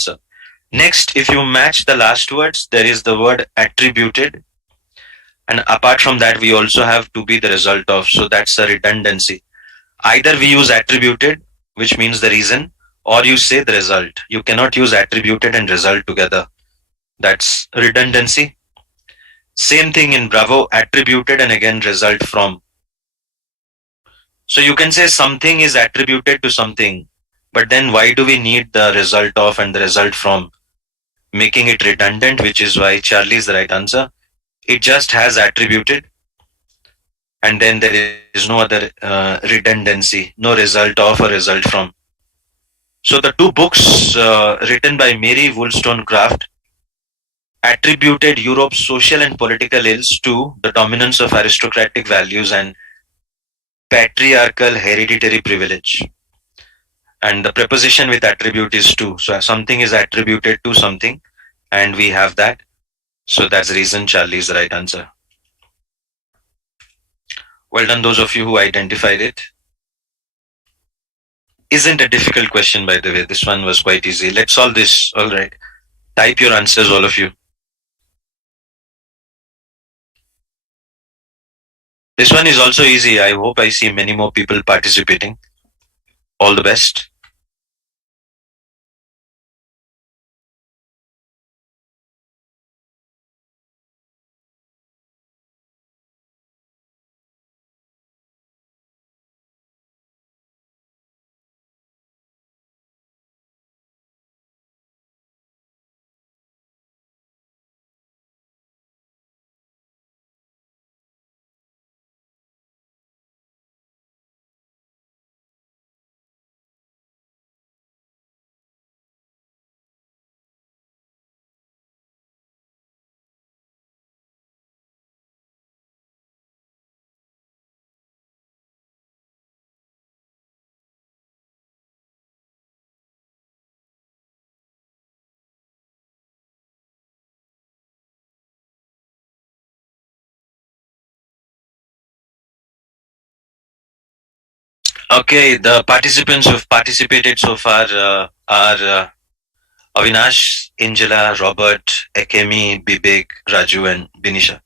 answer. Next, if you match the last words, there is the word attributed. And apart from that, we also have to be the result of. So that's a redundancy. Either we use attributed, which means the reason, or you say the result. You cannot use attributed and result together. That's redundancy. Same thing in Bravo, attributed and again result from. So you can say something is attributed to something, but then why do we need the result of and the result from? Making it redundant, which is why Charlie is the right answer. It just has attributed, and then there is no other redundancy, no result of or result from. So the two books written by Mary Wollstonecraft attributed Europe's social and political ills to the dominance of aristocratic values and patriarchal hereditary privilege. And the preposition with attribute is to. So something is attributed to something, and we have that. So that's the reason Charlie is the right answer. Well done, those of you who identified it. Isn't a difficult question, by the way. This one was quite easy. Let's solve this. All right. Type your answers, all of you. This one is also easy. I hope I see many more people participating. All the best. Okay, the participants who have participated so far are Avinash, Angela, Robert, Ekemi, Bibek, Raju, and Binisha.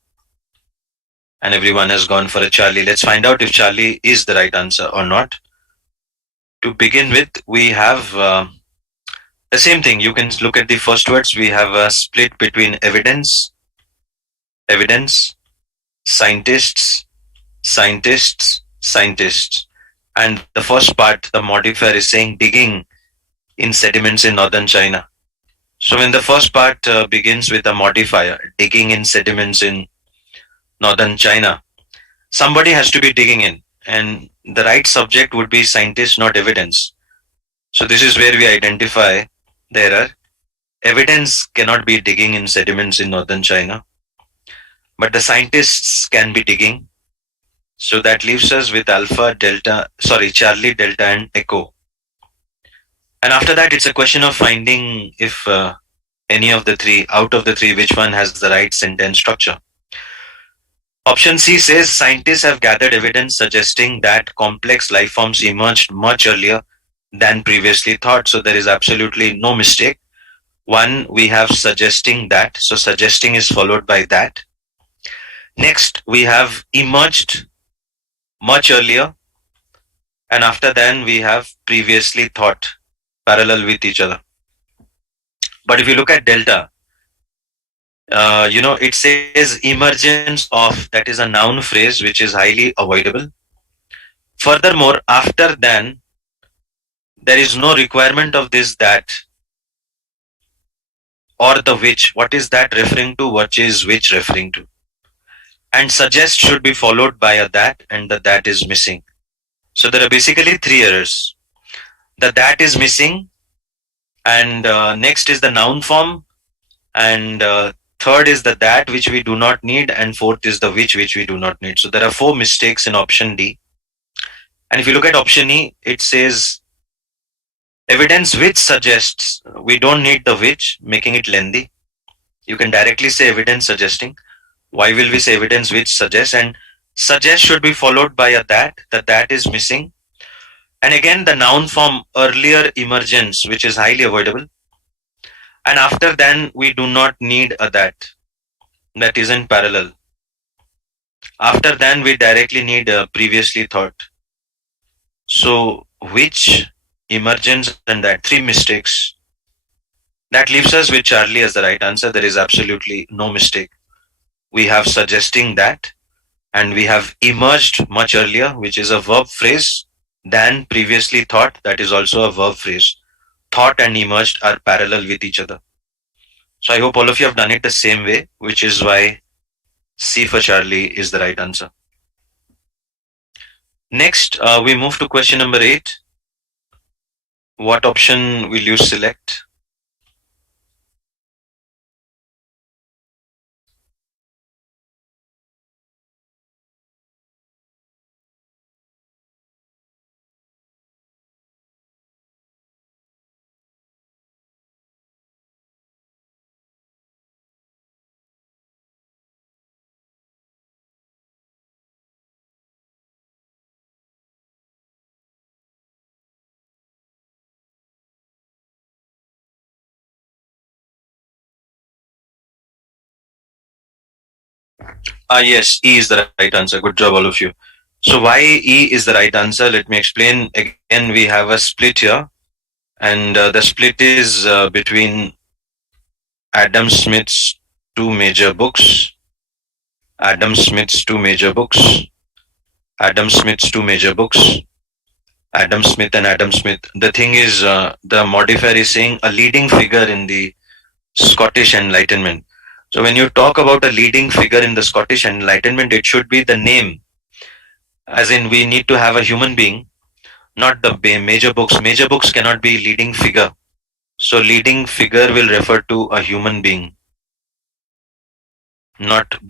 And everyone has gone for a Charlie. Let's find out if Charlie is the right answer or not. To begin with, we have the same thing. You can look at the first words. We have a split between evidence, scientists, scientists. And the first part, the modifier is saying digging in sediments in northern China. So when the first part begins with a modifier, digging in sediments in northern China, somebody has to be digging in, and the right subject would be scientist, not evidence. So this is where we identify the error. Evidence cannot be digging in sediments in northern China, but the scientists can be digging. So that leaves us with Charlie, Delta, and Echo. And after that, it's a question of finding if any of the three, out of the three, which one has the right sentence structure. Option C says scientists have gathered evidence suggesting that complex life forms emerged much earlier than previously thought. So there is absolutely no mistake. One, we have suggesting that. So suggesting is followed by that. Next, we have emerged much earlier, and after then we have previously thought, parallel with each other. But if you look at Delta, it says emergence of, that is a noun phrase which is highly avoidable. Furthermore, after then, there is no requirement of this, that, or the which. What is that referring to? What is which referring to? And suggest should be followed by a that, and the that is missing. So there are basically three errors. The that is missing, and next is the noun form, and third is the that which we do not need, and fourth is the which we do not need. So there are four mistakes in option D. And if you look at option E, it says evidence which suggests. We don't need the which, making it lengthy. You can directly say evidence suggesting. Why will we say evidence which suggests? And suggest should be followed by a that. The that is missing. And again, the noun form earlier emergence, which is highly avoidable. And after then, we do not need a that. That isn't parallel. After then, we directly need a previously thought. So, which emergence and that three mistakes that leaves us with Charlie as the right answer. There is absolutely no mistake. We have suggesting that, and we have emerged much earlier, which is a verb phrase, than previously thought. That is also a verb phrase. Thought and emerged are parallel with each other. So I hope all of you have done it the same way, which is why C for Charlie is the right answer. Next, we move to question number 8. What option will you select? Yes, E is the right answer. Good job, all of you. So why E is the right answer? Let me explain. Again, we have a split here, and the split is between Adam Smith's two major books. Adam Smith's two major books. Adam Smith's two major books. Adam Smith and Adam Smith. The thing is, the modifier is saying a leading figure in the Scottish Enlightenment. So when you talk about a leading figure in the Scottish Enlightenment, it should be the name. As in, we need to have a human being, not the major books. Major books cannot be leading figure. So leading figure will refer to a human being, not book